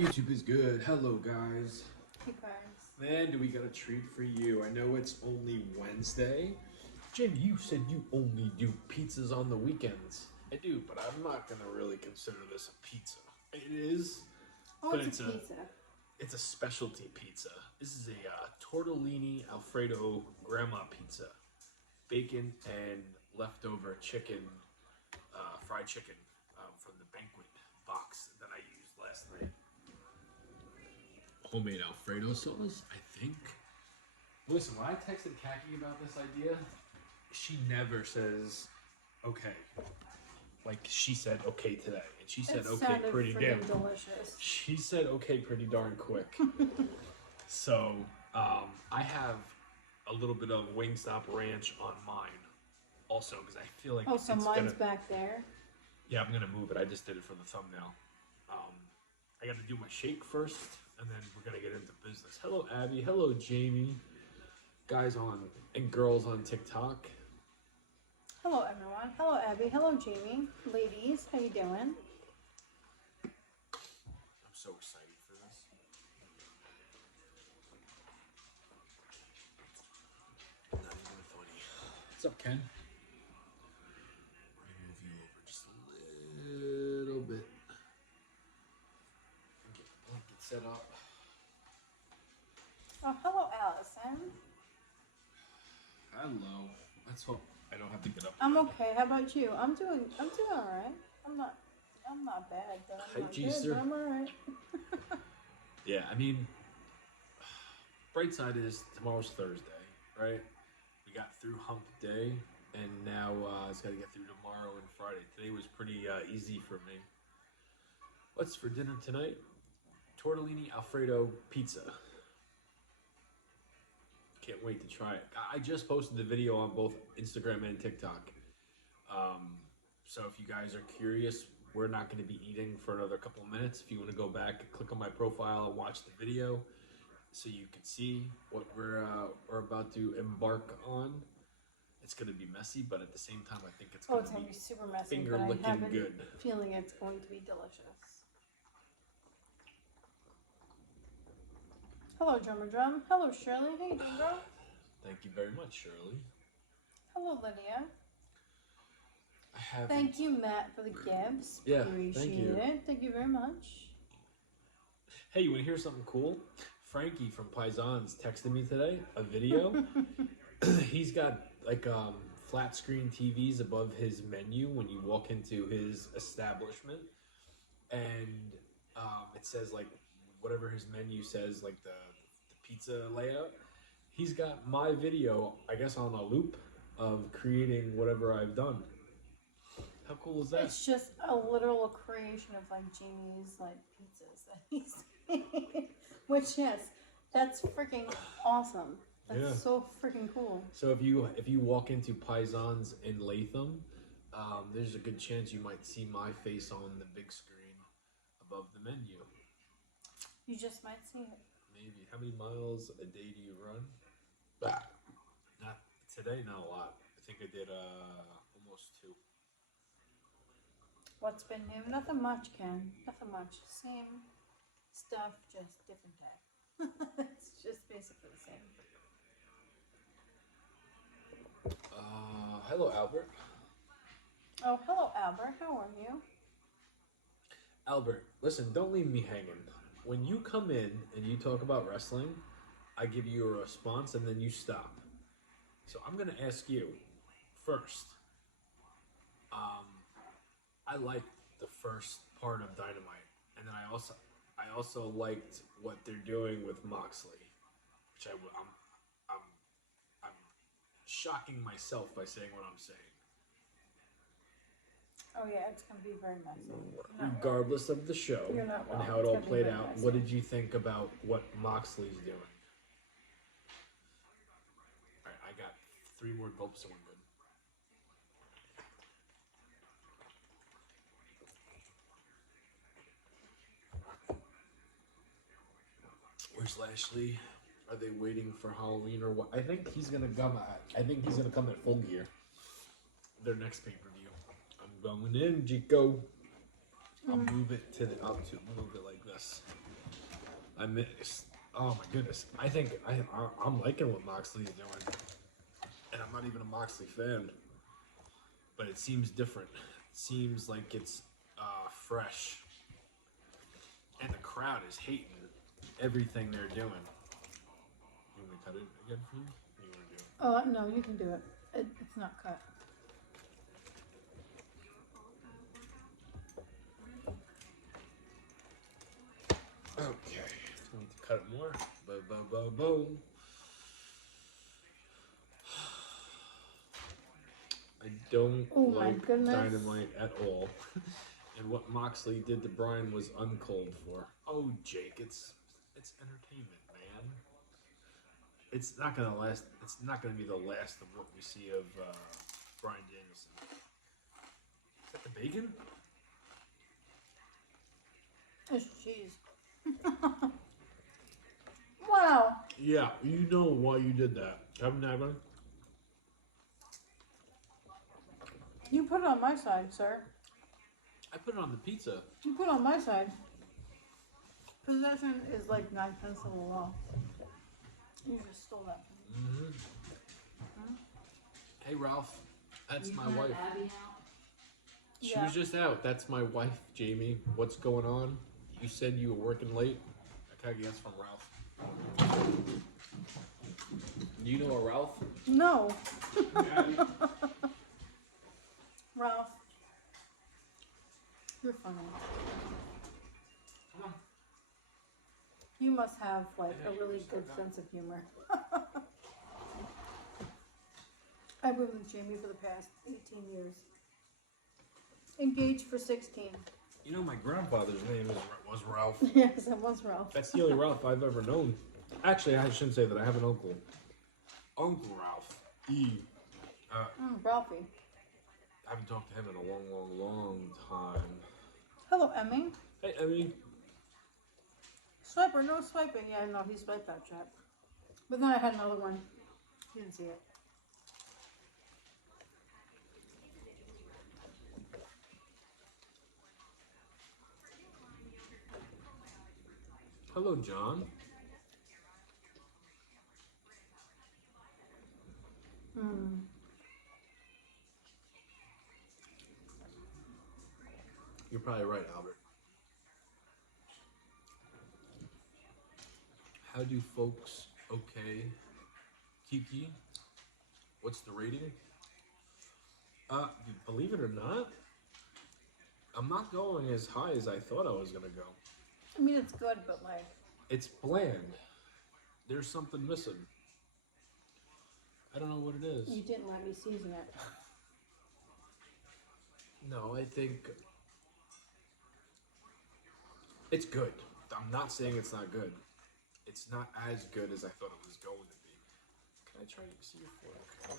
YouTube is good. Hello, guys. Hey guys. Man, do we got a treat for you. I know it's only Wednesday. Jen, you said you only do pizzas on the weekends. I do, but I'm not going to really consider this a pizza. It is, Oh, but it's a pizza. It's a specialty pizza. This is a Tortellini Alfredo grandma pizza. Bacon and leftover chicken, fried chicken from the banquet box that I used last night. Homemade Alfredo sauce, I think. Listen, when I texted Khaki about this idea, she never says, okay. Like, she said, okay today. And she said, okay, pretty damn delicious. She said, okay, pretty darn quick. So, I have a little bit of Wingstop ranch on mine also, because I feel like so mine's back there. Yeah, I'm gonna move it. I just did it for the thumbnail. I got to do my shake first, and then we're gonna get into business. Hello, Abby. Hello, Jamie. Guys on and girls on TikTok. Hello, everyone. Hello, Abby. Hello, Jamie. Ladies, how you doing? I'm so excited for this. Not even funny. What's up, Ken? We're gonna move you over just a little bit. Get the blanket set up. Oh, hello, Allison. Hello. Let's hope I don't have to get up. I'm okay. How about you? I'm doing all right. I'm not bad, but I'm not good, but I'm all right. Yeah, I mean, bright side is tomorrow's Thursday, right? We got through hump day, and now it's got to get through tomorrow and Friday. Today was pretty easy for me. What's for dinner tonight? Tortellini Alfredo pizza. Can't wait to try it. I just posted the video on both Instagram and TikTok. So if you guys are curious, we're not going to be eating for another couple of minutes. If you want to go back, click on my profile and watch the video so you can see what we're about to embark on. It's going to be messy, but at the same time, I think it's going to be super messy. Finger but licking I have a good. Feeling it's going to be delicious. Hello, Drummer Drum. Hello, Shirley. How you doing, girl? Thank you very much, Shirley. Hello, Lydia. I Thank you, Matt, for the gifts. Yeah, Appreciate thank you. it. Thank you very much. Hey, you want to hear something cool? Frankie from Paisans texted me today a video. He's got like flat screen TVs above his menu when you walk into his establishment, and it says like whatever his menu says, like the pizza layout. He's got my video, I guess, on a loop of creating whatever I've done. How cool is that? It's just a literal creation of like Jamie's like pizzas that he's made. Which, yes, that's freaking awesome. That's so freaking cool. So if you walk into Paisans in Latham, there's a good chance you might see my face on the big screen above the menu. You just might see it. Maybe. How many miles a day do you run? Not today, not a lot. I think I did almost 2. What's been new? Nothing much, Ken. Nothing much. Same stuff, just different day. It's just basically the same. Hello, Albert. Oh, hello, Albert. How are you? Albert, listen, don't leave me hanging. When you come in and you talk about wrestling, I give you a response and then you stop. So I'm going to ask you first. I liked the first part of Dynamite, and then I also liked what they're doing with Moxley, which I'm shocking myself by saying what I'm saying. Oh yeah, it's gonna be very messy. Regardless of the show and how it all played out, what did you think about what Moxley's doing? All right, I got 3 more gulps and we're good. Where's Lashley? Are they waiting for Halloween or what? I think he's gonna come. I think he's gonna come at Full Gear. Their next pay-per-view. I'm going in, Chico. I'll move it to the move it like this. I miss. Oh my goodness! I think I'm liking what Moxley's doing, and I'm not even a Moxley fan, but it seems different. It seems like it's fresh, and the crowd is hating everything they're doing. You want me to cut it again for you? Or you want to do it? Oh no, you can do it. It's not cut. Okay, I need to cut it more. Boom, boom, boom, boom. I don't like Dynamite at all. And what Moxley did to Bryan was uncalled for. Oh, Jake, it's entertainment, man. It's not gonna last. It's not gonna be the last of what we see of Bryan Danielson. Is that the bacon? It's cheese. Wow. Yeah, you know why you did that. Kevin Navan? You put it on my side, sir. I put it on the pizza. You put it on my side. Possession is like 9 cents of the law. You just stole that from me. Mm-hmm. Hey, Ralph. That's my wife. Abby out? She was just out. That's my wife, Jamie. What's going on? You said you were working late. I gotta guess from Ralph. Do you know a Ralph? No. Ralph. You're funny. Come on. You must have like a really good sense of humor. I've been with Jamie for the past 18 years. Engaged for 16. You know, my grandfather's name was Ralph. Yes, it was Ralph. That's the only Ralph I've ever known. Actually, I shouldn't say that. I have an uncle. Uncle Ralph. Ralphie. I haven't talked to him in a long, long, long time. Hello, Emmy. Hey, Emmy. Swiper, no swiping. Yeah, no, he swiped that chat. But then I had another one. He didn't see it. Hello, John. You're probably right, Albert. How do folks okay? Kiki, what's the rating? Believe it or not, I'm not going as high as I thought I was gonna go. I mean, it's good, but like... It's bland. There's something missing. I don't know what it is. You didn't let me season it. No, I think it's good. I'm not saying it's not good. It's not as good as I thought it was going to be. Can I try to see your fork?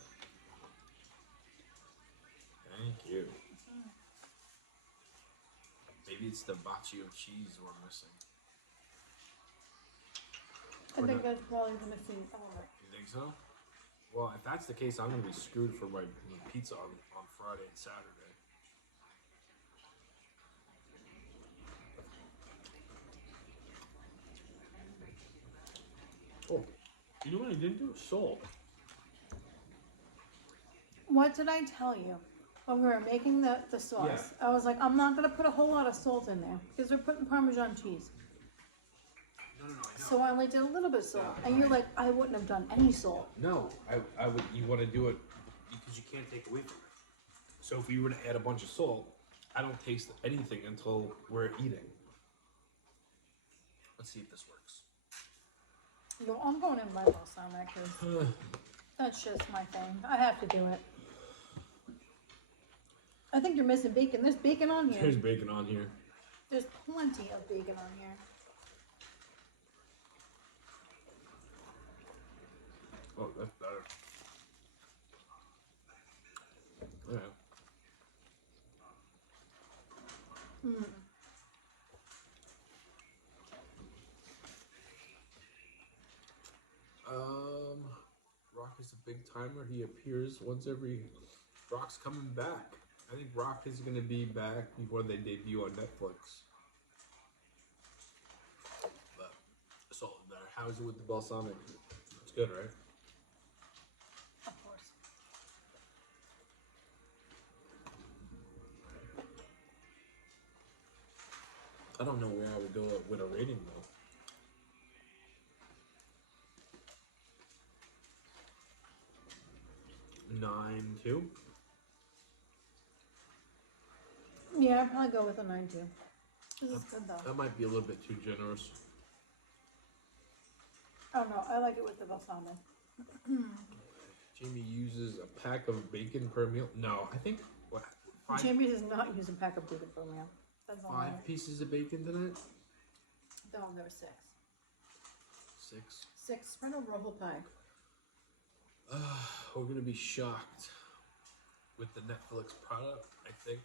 Thank you. Maybe it's the baccio cheese we're missing. I think that's probably the missing element. You think so? Well, if that's the case, I'm going to be screwed for my pizza on Friday and Saturday. Oh, you know what I didn't do? Salt. What did I tell you? When we were making the sauce, Yeah. I was like, I'm not going to put a whole lot of salt in there because we're putting Parmesan cheese. No, I know. So I only did a little bit of salt. And you're like, I wouldn't have done any salt. No, I would. You want to do it because you can't take away from it. So if you were to add a bunch of salt, I don't taste anything until we're eating. Let's see if this works. Yo, I'm going in my balsamic because that's just my thing. I have to do it. I think you're missing bacon. There's bacon on here. There's bacon on here. There's plenty of bacon on here. Oh, that's better. Okay. Rock is a big timer. He appears once every. Rock's coming back. I think Rock is going to be back before they debut on Netflix. But How's it with the balsamic? It's good, right? Of course. I don't know where I would go with a rating though. 9.2. Yeah, I'd probably go with a 9 too. This is good though. That might be a little bit too generous. I don't know. I like it with the balsamic. Jamie uses a pack of bacon per meal. No, I think what? Jamie does not use a pack of bacon per meal. That's all. 5 pieces of bacon tonight. No, there were 6. 6. 6 spread over a whole pie. We're gonna be shocked with the Netflix product. I think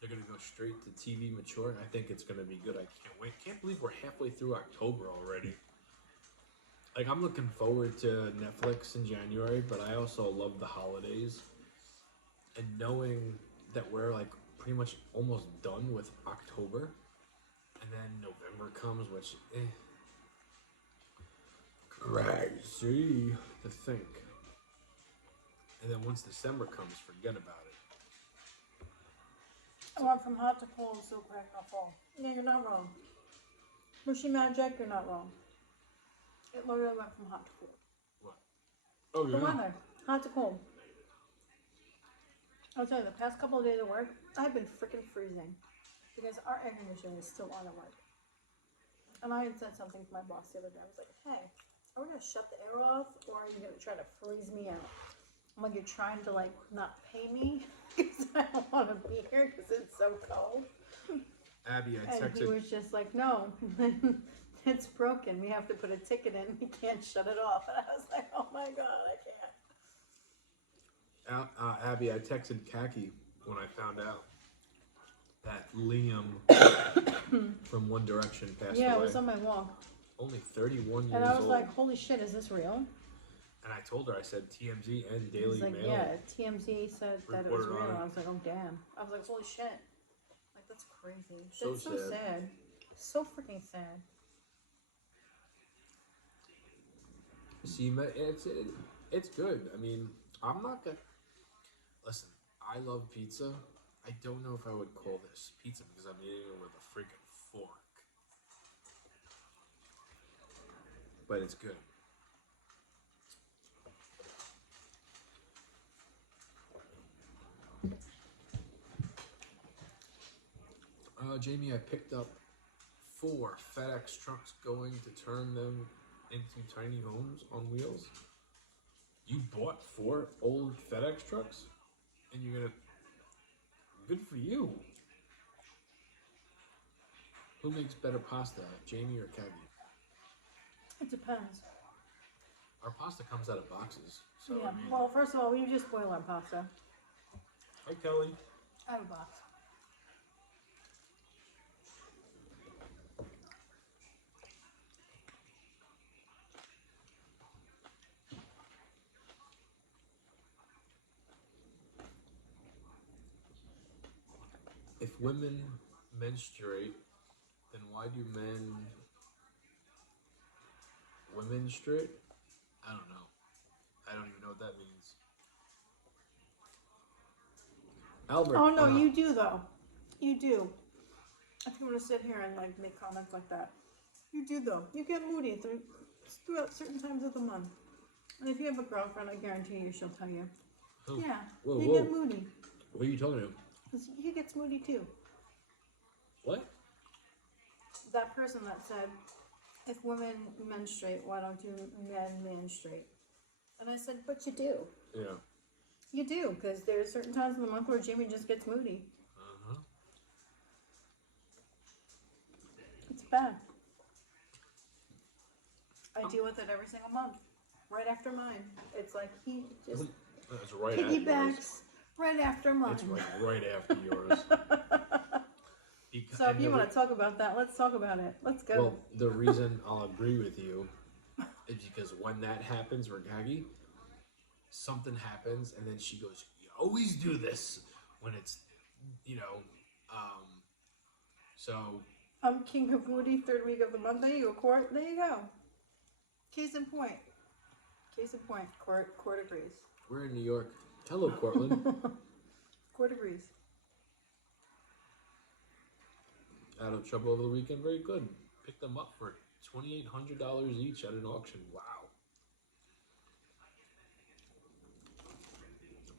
they're gonna go straight to TV mature. I think it's gonna be good. I can't wait. Can't believe we're halfway through October already. Like, I'm looking forward to Netflix in January, but I also love the holidays. And knowing that we're like pretty much almost done with October, and then November comes, which crazy to think. And then once December comes, forget about it. I went from hot to cold so quick, not fall. Yeah, you're not wrong. Mushy Magic, you're not wrong. It literally went from hot to cold. What? Oh, yeah. The weather, hot to cold. I'll tell you, the past couple of days of work, I've been freaking freezing because our air conditioner is still on at work. And I had said something to my boss the other day. I was like, hey, are we going to shut the air off or are you going to try to freeze me out? I'm like, you're trying to, like, not pay me because I don't want to be here because it's so cold. Abby, I And texted. he was just like, no, it's broken. We have to put a ticket in. We can't shut it off. And I was like, oh my God, I can't. Abby, I texted Khaki when I found out that Liam from One Direction passed Yeah, away. it was on my walk. Only 31 years And I was old. like, holy shit, is this real? And I told her, I said TMZ and He Daily was like, Mail. yeah, TMZ said that it was reported real. on it. I was like, oh damn. I was like, holy shit. Like, that's crazy. So That's so sad. sad. So freaking sad. See, it's good. I mean, I'm not gonna listen. I love pizza. I don't know if I would call this pizza because I'm eating it with a freaking fork. But it's good. Jamie, I picked up 4 FedEx trucks going to turn them into tiny homes on wheels. You bought 4 old FedEx trucks? And you're gonna... Good for you. Who makes better pasta, Jamie or Kagi? It depends. Our pasta comes out of boxes. So, Yeah. I mean... Well, first of all, we just boil our pasta. Hi, Kelly. I have a box. If women menstruate, then why do men womenstrate? I don't know. I don't even know what that means. Albert. Oh no, you do though. You do. If you want to sit here and like make comments like that, you do though. You get moody throughout certain times of the month. And if you have a girlfriend, I guarantee you she'll tell you. Who? Yeah, Whoa, you whoa. get moody. What are you talking about? 'Cause he gets moody too. What? That person that said, if women menstruate, why don't you men menstruate? And I said, but you do. Yeah. You do, because there's certain times in the month where Jamie just gets moody. Uh-huh. It's bad. I deal with it every single month. Right after mine. It's like he just That's right at yours. piggybacks right after mine. It's like right after yours. So if you want to talk about that, let's talk about it. Let's go. Well, the reason I'll agree with you is because when that happens for Gaggy, something happens and then she goes, you always do this when it's, so. I'm King of Moody, 3rd week of the month. There you go, Court. There you go. Case in point. Court agrees. We're in New York. Hello, Cortland. Court agrees. Out of trouble over the weekend. Very good. Picked them up for $2,800 each at an auction. Wow.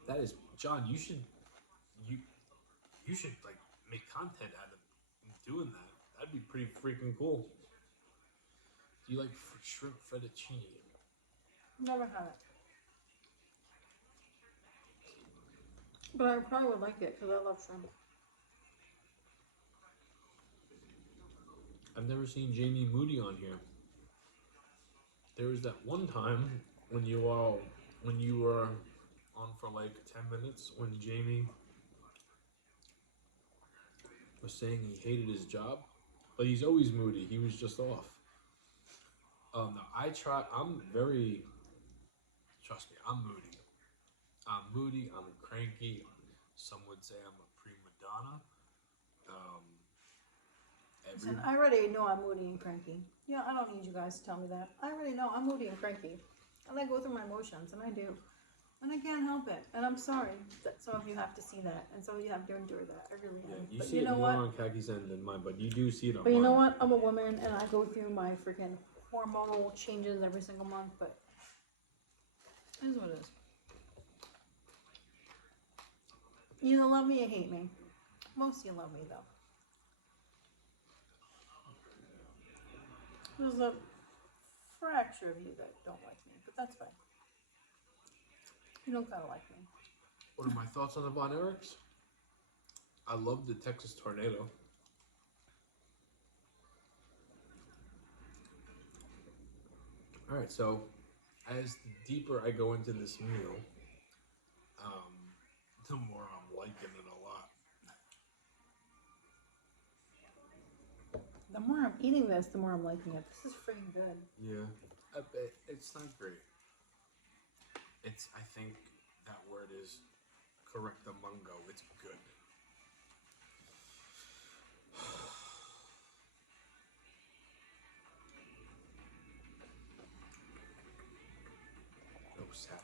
That is, John. You should like make content out of doing that. That'd be pretty freaking cool. Do you like shrimp fettuccine? Never had it. But I probably would like it because I love shrimp. I've never seen Jamie Moody on here. There was that one time when you were on for like 10 minutes when Jamie was saying he hated his job, but he's always moody. He was just off. No, trust me, I'm moody. I'm cranky. Some would say I'm a prima donna. Listen, I already know I'm moody and cranky. Yeah, I don't need you guys to tell me that. I already know I'm moody and cranky. And I go through my emotions, and I do. And I can't help it. And I'm sorry that some of you have to see that, and some of you have to endure that. I really am. You but see you know it more what? on Kaki's end than mine, but you do see it on But you mine. know what? I'm a woman, and I go through my freaking hormonal changes every single month, but it is what it is. You either love me or hate me. Most of you love me, though. There's a fracture of you that don't like me, but that's fine. You don't gotta like me. What are my thoughts on the Von Erichs? I love the Texas Tornado. Alright, so as deeper I go into this meal, the more I'm liking it a lot. The more I'm eating this, the more I'm liking it. This is freaking good. Yeah, I bet it's not great. I think that word is correctamungo. It's good. No salad.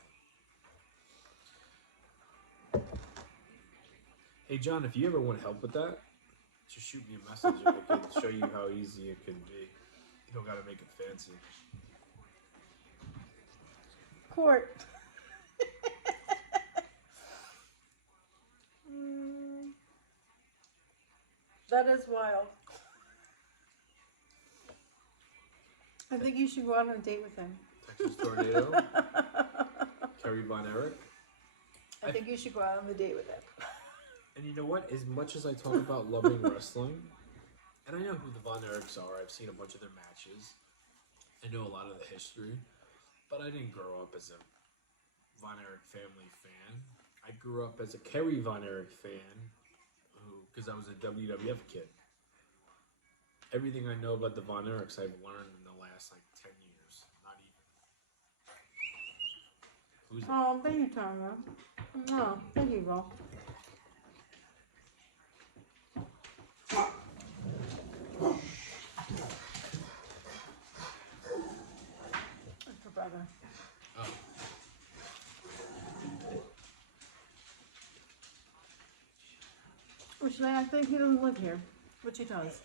Hey John, if you ever want help with that, just shoot me a message and I can show you how easy it can be. You don't gotta make it fancy. Court. That is wild. I think you should go out on a date with him. Texas Tornado. Kerry Von Erich. I think you should go out on a date with him. And you know what? As much as I talk about loving wrestling, and I know who the Von Erichs are, I've seen a bunch of their matches. I know a lot of the history, but I didn't grow up as a Von Erich family fan. I grew up as a Kerry Von Erich fan, because I was a WWF kid. Everything I know about the Von Erichs I've learned in the last like 10 years, not even. Who's Oh, thank you, Tanya. No, thank you, bro. That's your brother. Oh. Which I think he doesn't live here, which he does.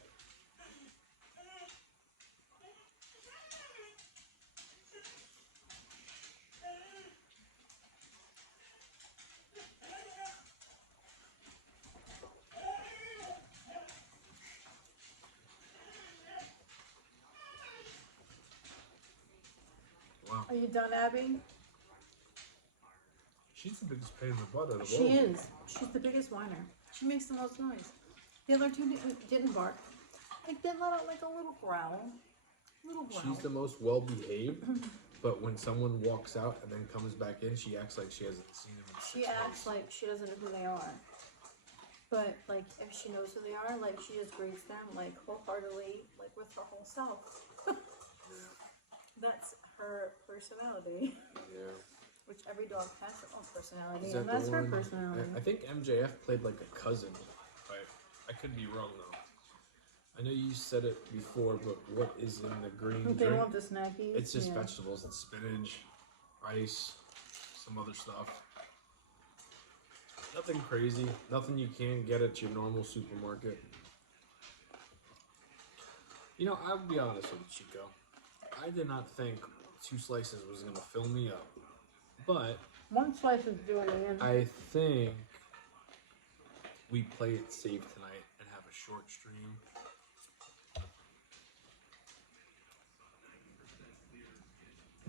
Wow. Are you done, Abby? She's the biggest pain in the butt of the She world. is. She's the biggest whiner. She makes the most noise. The other two didn't bark. Like, they let out like a little growl. She's the most well-behaved, but when someone walks out and then comes back in, she acts like she hasn't seen them in 6 She months. acts like she doesn't know who they are. But, like, if she knows who they are, like, she just greets them, like, wholeheartedly, like, with her whole self. That's her personality. Yeah. Which every dog has their own personality, Is that and that's the her one- personality. I think MJF played like a cousin. I could be wrong though. I know you said it before, but what is in the green They drink? want the snackies. It's just vegetables. It's spinach, rice, some other stuff. Nothing crazy. Nothing you can't get at your normal supermarket. You know, I'll be honest with you, Chico. I did not think 2 slices was going to fill me up. But 1 slice is doing it. I think we play it safe tonight and have a short stream.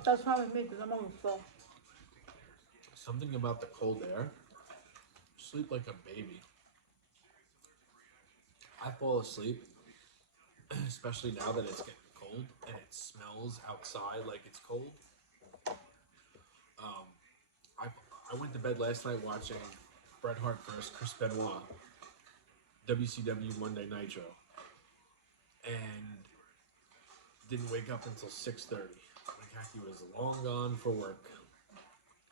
That's fine with me because I'm almost full. Something about the cold air. Sleep like a baby. I fall asleep, especially now that it's getting cold and it smells outside like it's cold. I went to bed last night watching Bret Hart versus Chris Benoit, WCW Monday Nitro, and didn't wake up until 6:30. Kaki was long gone for work.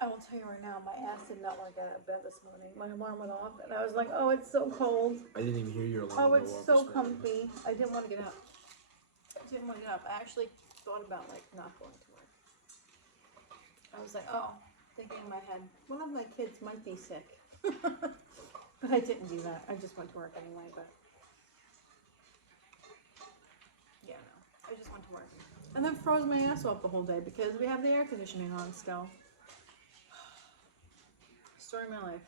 I will tell you right now, my ass did not want to get out of bed this morning. My alarm went off, and I was like, oh, it's so cold. I didn't even hear your alarm Oh, go it's off so this morning. comfy. I didn't want to get up. I actually thought about, like, not going to work. I was like, oh, thinking in my head, one of my kids might be sick. But I didn't do that. I just went to work anyway, but... yeah, no. I just went to work. And then froze my ass off the whole day because we have the air conditioning on still. Story of my life.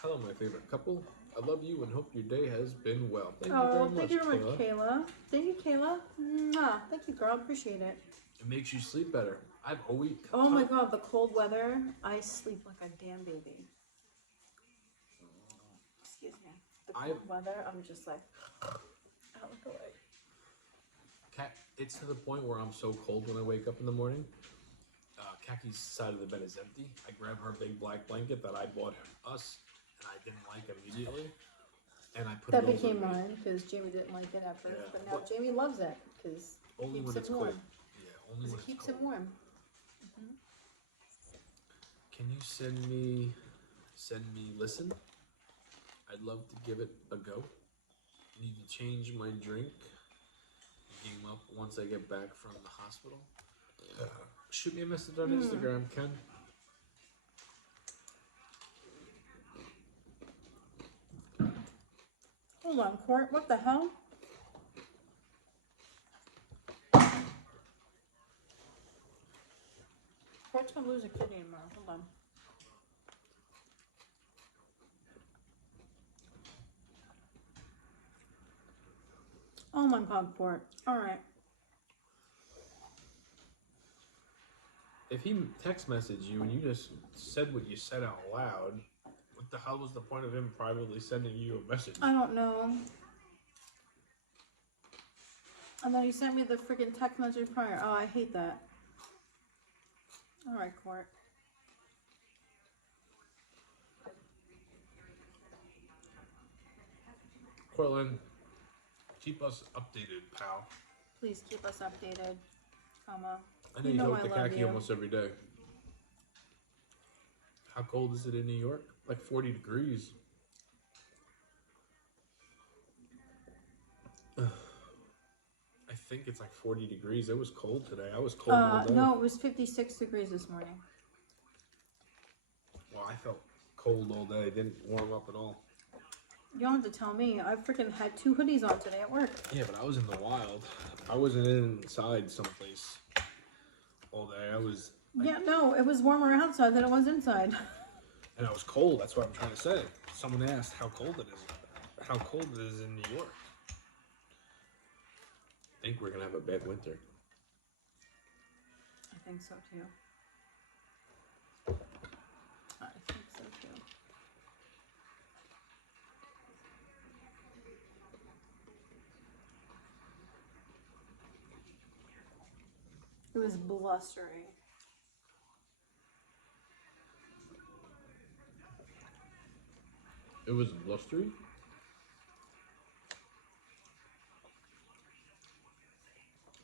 Hello, my favorite couple. I love you and hope your day has been well. Thank you very much, thank you very Kayla. much, Kayla. Thank you, Kayla. Mwah. Thank you, girl. Appreciate it. It makes you sleep better. I've always... Oh my god, the cold weather. I sleep like a damn baby. Excuse me. The cold weather, I'm just like... out of the way. It's to the point where I'm so cold when I wake up in the morning. Kaki's side of the bed is empty. I grab her big black blanket that I bought us, and I didn't like immediately, and I put it over me. That became mine because Jamie didn't like it at first, but now Jamie loves it because it keeps it warm. Yeah, only when it keeps it warm. Mm-hmm. Can you send me listen? I'd love to give it a go. Need to change my drink. Game up once I get back from the hospital. Shoot me a message on Instagram, Ken. Hold on, Court. What the hell? Court's gonna lose a kidney tomorrow. Hold on. Oh my god, Court. Alright. If he text messaged you and you just said what you said out loud, what the hell was the point of him privately sending you a message? I don't know. And then he sent me the freaking text message prior. Oh, I hate that. Alright, Court. Cortland, keep us updated, pal. Please keep us updated, comma. I know you go to Kaki almost every day. How cold is it in New York? Like 40 degrees. I think it's like 40 degrees. It was cold today. I was cold all day. No, it was 56 degrees this morning. Well, I felt cold all day. It didn't warm up at all. You don't have to tell me. I freaking had 2 hoodies on today at work. Yeah, but I was in the wild. I wasn't inside someplace all day. I was... like, yeah, no, it was warmer outside than it was inside. And I was cold. That's what I'm trying to say. Someone asked how cold it is. How cold it is in New York. I think we're going to have a bad winter. I think so too. I think so too. It was blustering. It was blustery?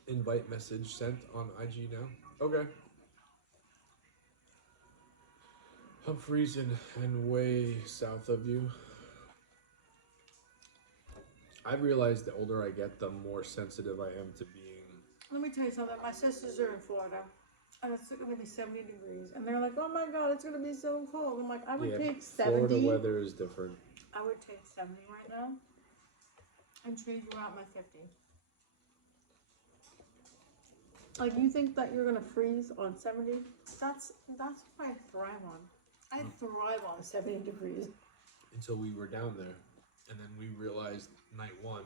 Invite message sent on IG now. Okay. I'm freezing and way south of you. I realized the older I get, the more sensitive I am to being. Let me tell you something. My sisters are in Florida, and it's going to be 70 degrees, and they're like, "Oh my God, it's going to be so cold." I'm like, I would take 70. Florida weather is different. I would take 70 right now, and trade you out my 50. Like, you think that you're going to freeze on 70? That's what I thrive on. I thrive on 70 degrees. Until we were down there, and then we realized night one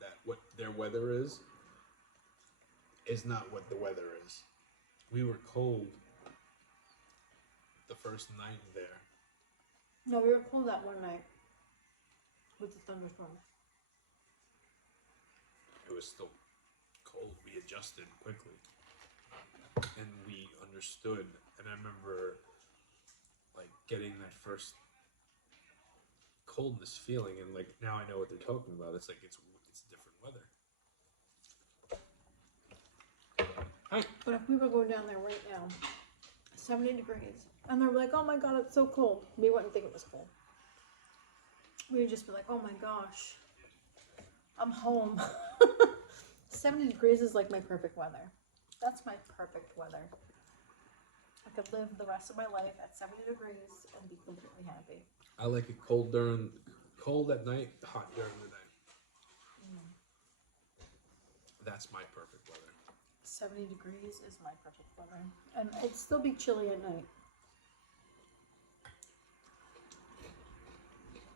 that what their weather is not what the weather is. We were cold the first night there. No, we were cold that one night with the thunderstorm. It was still cold. We adjusted quickly, and we understood. And I remember, like, getting that first coldness feeling, and like now I know what they're talking about. It's like it's different weather. Hi. But if we were going down there right now, 70 degrees, and they're like, "Oh my God, it's so cold," we wouldn't think it was cold. We would just be like, "Oh my gosh, I'm home." 70 degrees is like my perfect weather. That's my perfect weather. I could live the rest of my life at 70 degrees and be completely happy. I like it cold at night, hot during the day. That's my perfect weather. 70 degrees is my perfect weather. And it'd still be chilly at night.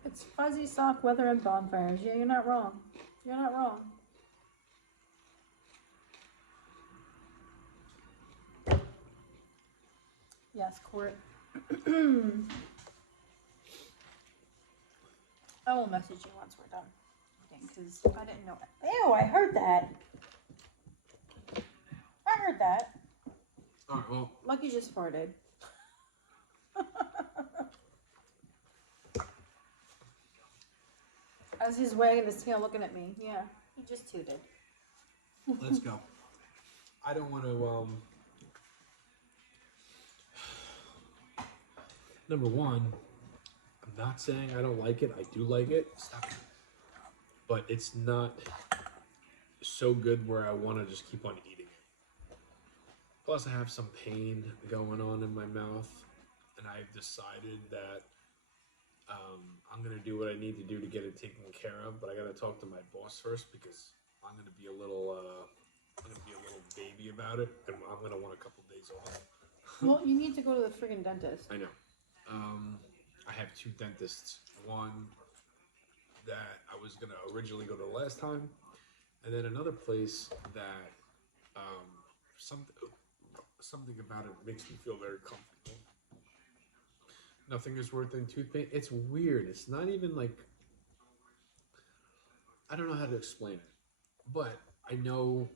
It's fuzzy sock weather and bonfires. Yeah, you're not wrong. You're not wrong. Yes, Court. I will message you once we're done. Because I didn't know. Ew, I heard that. I heard that. All right, well. Lucky just farted. As he's wagging his tail looking at me. Yeah, he just tooted. Let's go. I don't want to, number one, I'm not saying I don't like it. I do like it. Stop it. But it's not so good where I want to just keep on eating it. Plus, I have some pain going on in my mouth, and I've decided that I'm going to do what I need to do to get it taken care of, but I got to talk to my boss first because I'm going to be a little baby about it, and I'm going to want a couple days off. Well, you need to go to the friggin' dentist. I know. I have two dentists. One that I was going to originally go to the last time, and then another place that something about it makes me feel very comfortable. Nothing is worse than tooth pain. It's weird. It's not even like, I don't know how to explain it, but I know.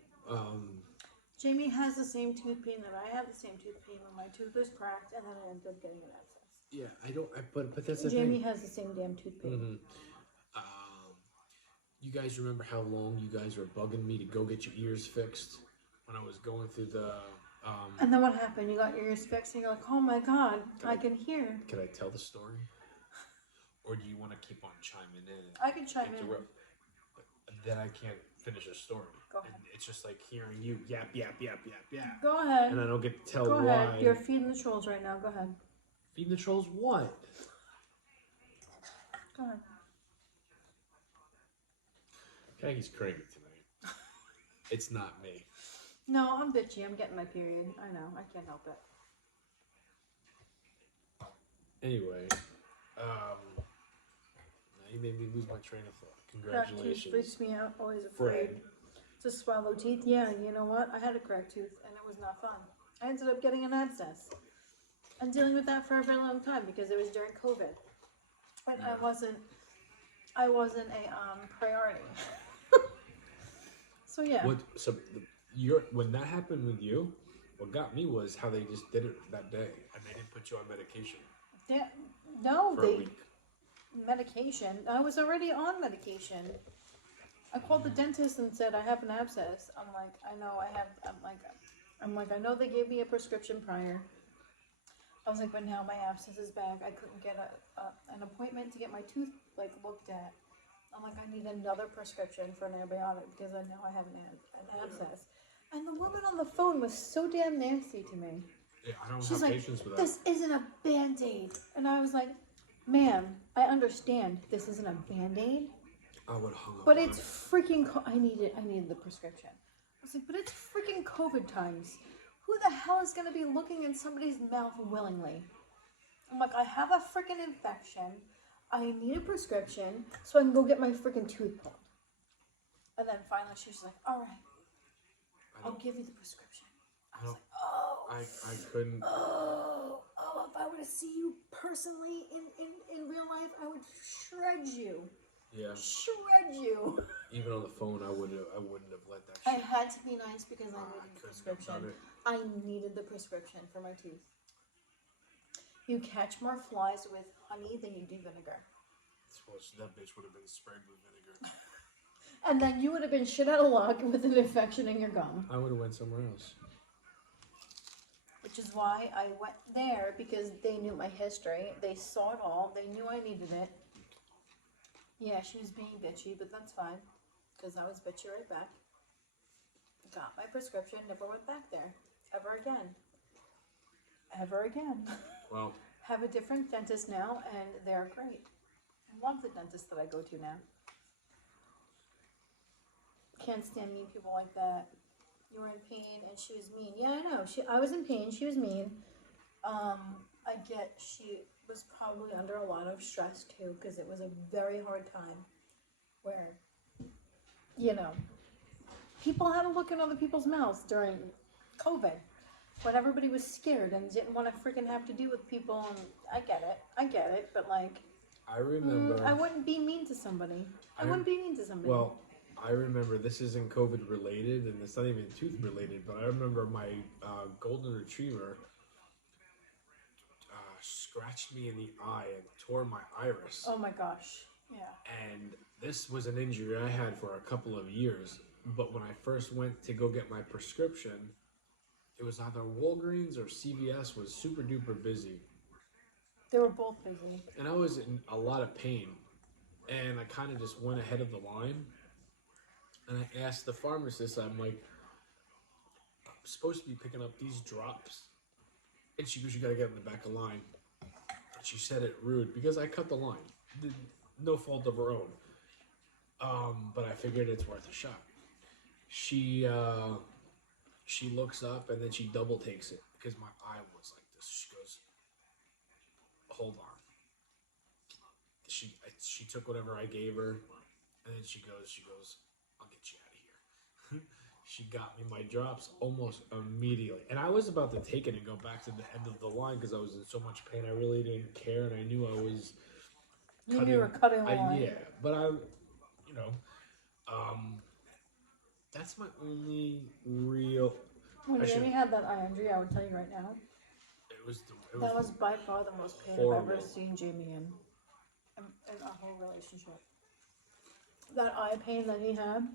Jamie has the same tooth pain that I have. The same tooth pain when my tooth is cracked, and then I ended up getting an abscess. Yeah, I don't. But that's the Jamie thing. has the same damn tooth pain. Mm-hmm. You guys remember how long you guys were bugging me to go get your ears fixed when I was going through the. And then what happened? You got your ears fixed, and you're like, "Oh my God, I can hear." Can I tell the story, or do you want to keep on chiming in? I can chime in. But then I can't finish a story. Go ahead. And it's just like hearing you yap, yap, yap, yap, yap. Go ahead. And I don't get to tell Go why. ahead. You're feeding the trolls right now. Go ahead. Feeding the trolls what? Go ahead. Caggie's cranky tonight. It's not me. No, I'm bitchy. I'm getting my period. I know. I can't help it. Anyway, now you made me lose my train of thought. Congratulations. Cracked tooth freaks me out. Always Fred. afraid to swallow teeth. Yeah, you know what? I had a cracked tooth, and it was not fun. I ended up getting an abscess. And dealing with that for a very long time because it was during COVID. But Yeah. I wasn't a priority. So yeah. When that happened with you, what got me was how they just did it that day and they didn't put you on medication. Yeah, no, for a week. Medication. I was already on medication. I called the dentist and said I have an abscess. I'm like, I know I have. I'm like, I know they gave me a prescription prior. I was like, but now my abscess is back. I couldn't get an appointment to get my tooth looked at. I'm like, I need another prescription for an antibiotic because I know I have an abscess. And the woman on the phone was so damn nasty to me. Yeah, I don't She's have like, patience for that. this isn't a Band-Aid. And I was like, ma'am, I understand this isn't a Band-Aid. I would have hung up But on it's it. freaking, I needed the prescription. I was like, but it's freaking COVID times. Who the hell is going to be looking in somebody's mouth willingly? I'm like, I have a freaking infection. I need a prescription so I can go get my freaking tooth pulled. And then finally she was like, all right, I'll give you the prescription. I was like, oh. I couldn't. Oh, if I were to see you personally in real life, I would shred you. Yeah. Shred you. Even on the phone, I wouldn't have let that I shit. had to be nice because I needed the prescription. I needed the prescription for my teeth. You catch more flies with honey than you do vinegar. Well, that bitch would have been sprayed with vinegar. And then you would have been shit out of luck with an infection in your gum. I would have went somewhere else. Which is why I went there, because they knew my history. They saw it all. They knew I needed it. Yeah, she was being bitchy, but that's fine. Because I was bitchy right back. Got my prescription, never went back there. Ever again. Ever again. Well. Have a different dentist now, and they're great. I love the dentist that I go to now. Can't stand mean people like that. You were in pain and she was mean. Yeah, I know. I was in pain. She was mean. I get she was probably under a lot of stress too, because it was a very hard time where, you know, people had to look in other people's mouths during COVID when everybody was scared and didn't want to freaking have to deal with people. And I get it, but like, I remember. I wouldn't be mean to somebody. I wouldn't be mean to somebody. Well, I remember, this isn't COVID related and it's not even tooth related, but I remember my golden retriever scratched me in the eye and tore my iris. Oh my gosh, yeah. And this was an injury I had for a couple of years, but when I first went to go get my prescription, it was either Walgreens or CVS was super duper busy. They were both busy. And I was in a lot of pain, and I kind of just went ahead of the line. And I asked the pharmacist, I'm like, I'm supposed to be picking up these drops. And she goes, you gotta get in the back of the line. And she said it rude because I cut the line. No fault of her own. But I figured it's worth a shot. She looks up and then she double takes it because my eye was like this. She goes, hold on. She took whatever I gave her, and then she goes, I'll get you out of here. She got me my drops almost immediately. And I was about to take it and go back to the end of the line because I was in so much pain. I really didn't care, and I knew I was You knew you were cutting the line. Yeah, but that's my only real... When Jamie had that eye injury, I would tell you right now, that was by far the most pain I've ever seen Jamie in our whole relationship. That eye pain that he had,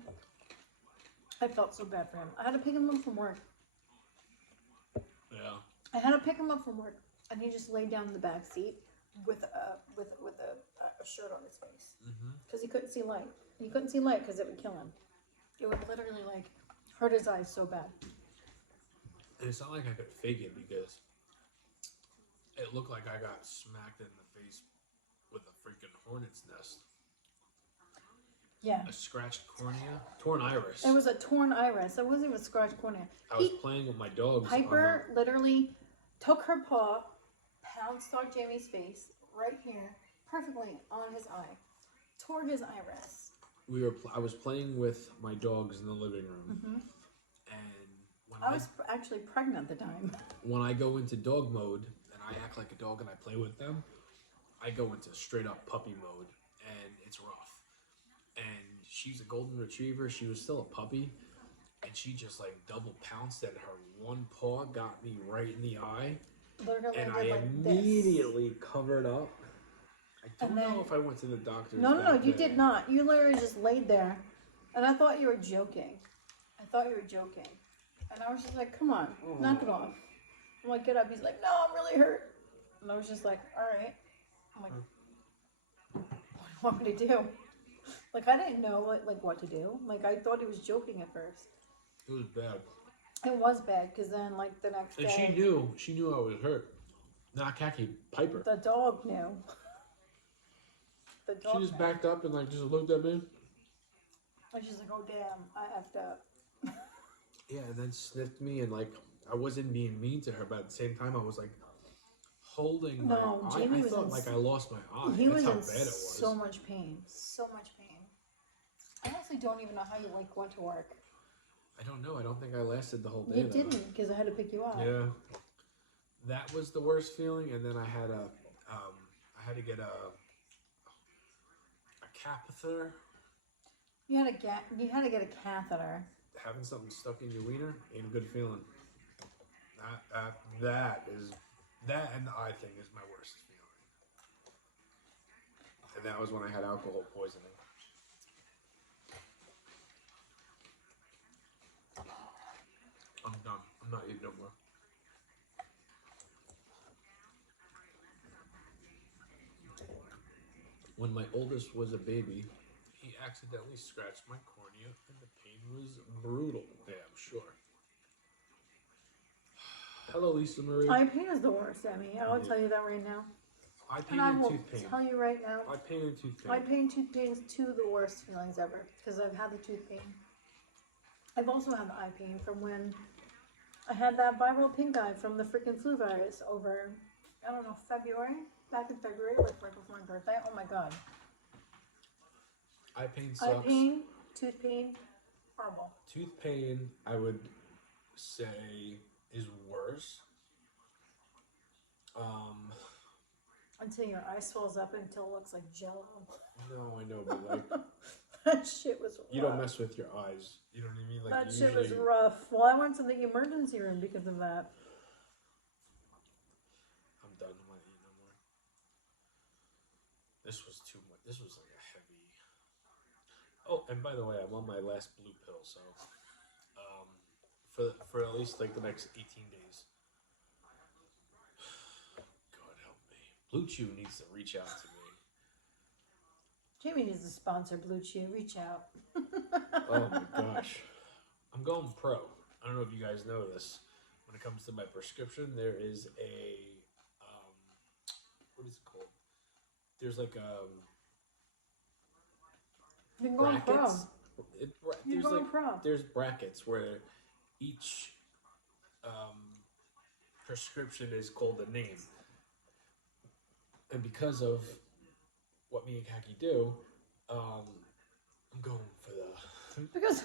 I felt so bad for him. I had to pick him up from work. Yeah. I had to pick him up from work, and he just laid down in the back seat with a shirt on his face because he couldn't see light. He couldn't see light because it would kill him. It would literally like hurt his eyes so bad. And it's not like I could fake it because it looked like I got smacked in the face with a freaking hornet's nest. Yeah. A scratched cornea, torn iris. It was a torn iris. It wasn't even a scratched cornea. I was playing with my dogs. Piper literally took her paw, pounced on Jamie's face right here, perfectly on his eye, tore his iris. I was playing with my dogs in the living room, and when I was actually pregnant at the time. When I go into dog mode and I act like a dog and I play with them, I go into straight up puppy mode, and it's rough. And she's a golden retriever. She was still a puppy, and she just like double pounced, and her one paw got me right in the eye. Literally and did I like immediately covered up. I don't know if I went to the doctor. No, you did not. You literally just laid there, and I thought you were joking. And I was just like, come on, knock it off. I'm like, get up. He's like, no, I'm really hurt. And I was just like, all right. I'm like, what do you want me to do? Like, I didn't know what to do. Like, I thought he was joking at first. It was bad. It was bad, because then, like, the next day... And she knew I was hurt. Not Khaki, Piper. The dog knew. The dog She just knew. backed up and, like, just looked at me. And she's like, oh, damn, I effed up. Yeah, and then sniffed me, and, like, I wasn't being mean to her, but at the same time, I was, like, holding my eye. Jamie I thought, like, I lost my eye. He That's was how in bad it was. so much pain. So much pain. I honestly don't even know how you, like, went to work. I don't know. I don't think I lasted the whole day. You didn't, because I had to pick you up. Yeah. That was the worst feeling, and then I had I had to get a catheter. You had to get a catheter. Having something stuck in your wiener ain't a good feeling. That and the eye thing is my worst feeling. And that was when I had alcohol poisoning. I'm done. I'm not eating no more. When my oldest was a baby, he accidentally scratched my cornea, and the pain was brutal. Yeah, I'm sure. Hello, Lisa Marie. Eye pain is the worst, Emmy. I will tell you that right now. Eye pain And I and will tooth pain. tell you right now. Eye pain and tooth pain. Eye pain, tooth pain is two of the worst feelings ever. Because I've had the tooth pain. I've also had the eye pain from when I had that viral pink eye from the freaking flu virus over, I don't know, February? Back in February, like right before my birthday. Oh my god. Eye pain sucks. Eye pain, tooth pain, horrible. Tooth pain, I would say, is worse. Until your eye swells up until it looks like jello. No, I know, but like That shit was rough. you don't mess with your eyes. You know what I mean? Like That shit was rough. Well, I went to the emergency room because of that. I'm done. I'm not eating no more. This was too much. This was like a heavy. Oh, and by the way, I'm on my last blue pill, so for at least like the next 18 days. God help me. Blue Chew needs to reach out to me. Jamie needs to sponsor Blue Chew. Reach out. Oh my gosh. I'm going pro. I don't know if you guys know this. When it comes to my prescription, there is a what is it called? There's like You're going brackets. You're going pro. There's brackets where each prescription is called a name. And because of what me and Kaki do, I'm going for the Because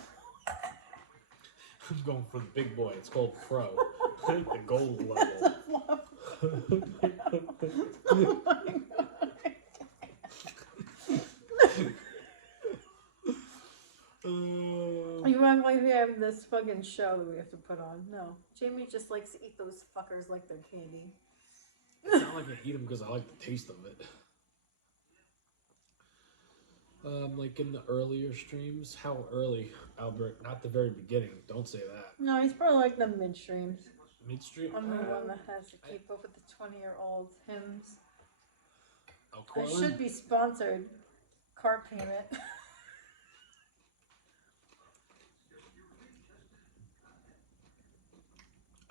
I'm going for the big boy. It's called Pro. The gold level. Oh my god. You act like we have this fucking show that we have to put on. No. Jamie just likes to eat those fuckers like they're candy. It's not like I eat them because I like the taste of it. Like in the earlier streams. How early, Albert? Not the very beginning. Don't say that. No, he's probably like the midstreams. Midstream? I'm the one that has to keep up with the 20-year-old hymns. Oh, I Cortland? should be sponsored. Car payment.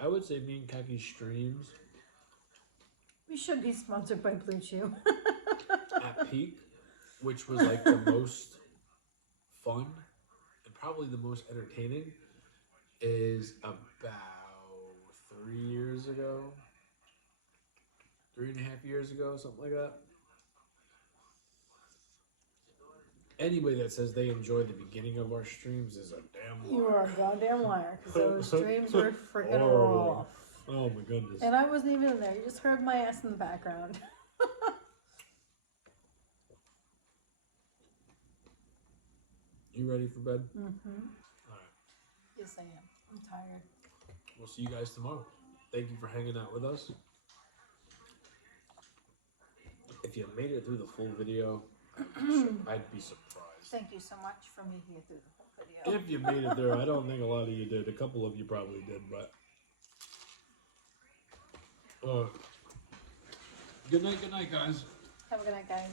I would say me and Kaki streams We should be sponsored by Blue Chew. at peak, which was like the most fun and probably the most entertaining, is about 3 years ago. 3.5 years ago, something like that. Anybody that says they enjoy the beginning of our streams is a damn liar. You are a goddamn liar, because those streams were freaking Horrible. rough. Oh my goodness. And I wasn't even in there. You just heard my ass in the background. You ready for bed? Mm-hmm. Alright. Yes, I am. I'm tired. We'll see you guys tomorrow. Thank you for hanging out with us. If you made it through the full video, I'd be surprised. Thank you so much for making it through the whole video. If you made it through, I don't think a lot of you did. A couple of you probably did, but... good night, guys. Have a good night, guys.